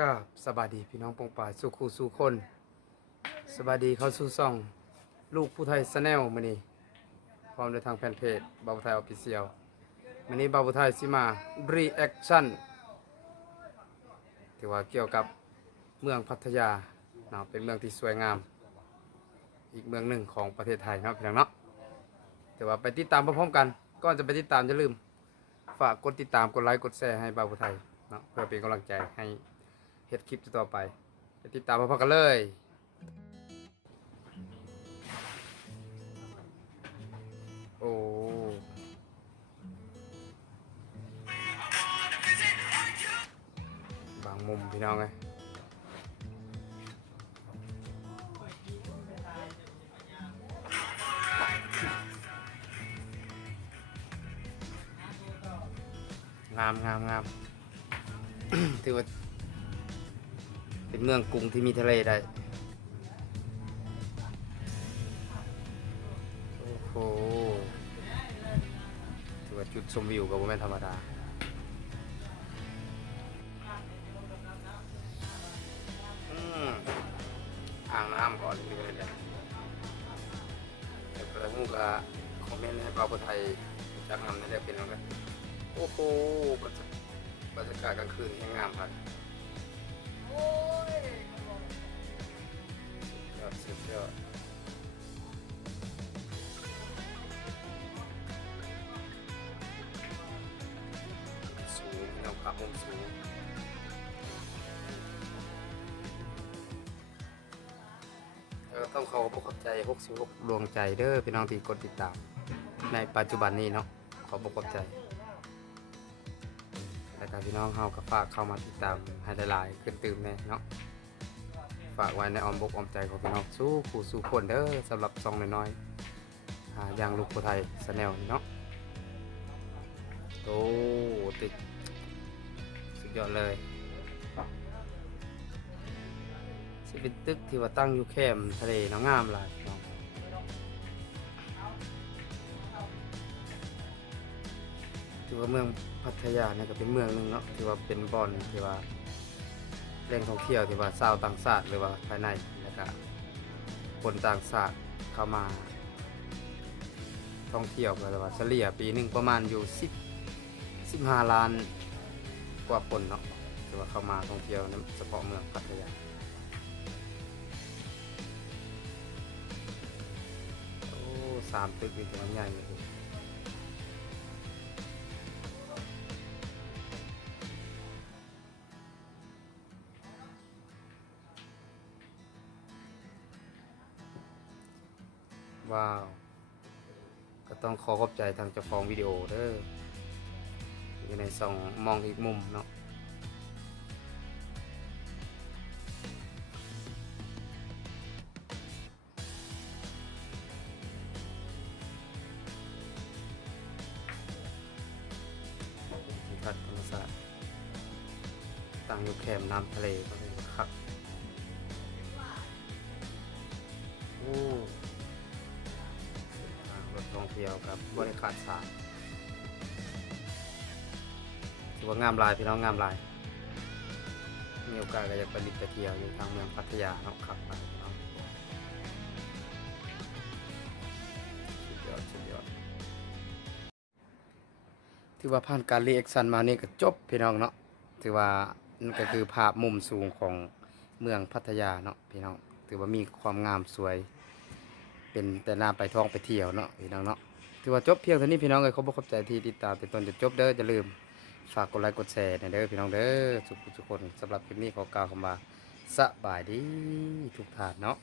ก็สบายดีพี่น้องปงป่าสู่คู่สู่คนสบายดีเขาสู่ซ่อง ลูกผู้ไทยสแนลมื้อนี้พร้อมด้วยทางแฟนเพจบาวไทยออฟฟิเชียลมื้อนี้บาวไทยสิมารีแอคชั่นที่ว่าเกี่ยวกับเมืองพัทยาเนาะเป็นเมืองที่สวยงาม อีกเมืองหนึ่งของประเทศไทยเนาะพี่น้องเนาะแต่ว่าไปติดตามพร้อมๆกันก่อนจะไปติดตามอย่าลืม ฝากกดติดตามกดไลค์กดแชร์ให้บาวไทยเนาะเพื่อเป็นกำลังใจให้ เฮ็ดคลิปต่อไปไปติดตามพร้อมกันเลยโอ้บางมุมพี่น้องไงงามงามงามถือว่า เป็นเมืองกรุงที่มีทะเลได้ โอ้โหถือว่าจุดชมวิวก็บ่แม่นธรรมดาอืมอ่างน้ำก่อนดีเลยเนี่ยแต่กระหูกะคอมเมนต์ให้เบาคนไทยจากนำนี่ได้เป็นแล้วกันโอ้โหบรรยากาศกลางคืนยังงามครับ ยอดสุดยอดสูงแนวขามุมสูงเออต้องเขอบอกขอบใจ66ดวงใจเด้อพี่น้องที่กดติดตาม ในปัจจุบันนี้เนาะขอบอกขอบใจ แล้วก็พี่น้องเฮาก็ฝากเข้ามาติดตามให้หลายๆขึ้นตื่มแน่เนาะฝากไว้ในออมบกออมใจของพี่น้องสู้ผู้สู้คนเด้อสำหรับซองน้อยๆอ่าย่างลูกผู้ไทยสแนลนี่เนาะโอ้ติดสุดยอดเลยสิเป็นตึกที่ว่าตั้งอยู่แคมทะเลน้องงามหลาย ถือว่าเมืองพัทยาเนี่ยก็เป็นเมืองหนึงเนาะที่ว่าเป็นบอนที่ว่าแหล่งท่องเที่ยวที่ว่าชาวต่างชาติหรือว่าภายในแล้วก็คนต่างชาติเข้ามาท่องเที่ยวก็แต่ว่าเฉลี่ยปีหนึ่งประมาณอยู่สิบ15ล้านกว่าคนเนาะถือว่าเข้ามาท่องเที่ยวในเฉพาะเมืองพัทยาโอ้สามตึกนี่ถือว่าใหญ่เลย ว้าว ก็ต้องขอขอบใจทางเจ้าของวิดีโอเด้ออยู่ในซองมองอีกมุมเนาะทิวทัศน์ธรรมศาสตร์ตั้งอยู่แคมน้ำทะเลก็เป็นคักโองเที่ยวครับบริการสายถือว่างามลายพี่น้องงามลาย มีโอกาสก็จะไปลิไปเที่ยวอยู่ทางเมืองพัทยาเนาะขับไปพี่น้องสุดยอดสุดยอดถือว่าผ่านการรีแอคชั่นมานี่ก็จบพี่น้องเนาะถือว่านั่นก็คือภาพมุมสูงของเมืองพัทยาเนาะพี่น้องถือว่ามีความงามสวย เป็นแต่นาไปท่องไปเที่ยวเนาะพี่น้องเนาะถือว่าจบเพียงเท่านี้พี่น้องเลยเขาบคุณขอบใจที่ติดตามแต่ต้นจะจบเด้อจะลืมฝากกดไลค์กดแชร์หน่อยเด้อพี่น้องเด้อทุกทุกคนสำหรับคลิปนี้ขอกล่าวคำว่าสบายดีทุกท่านเนาะ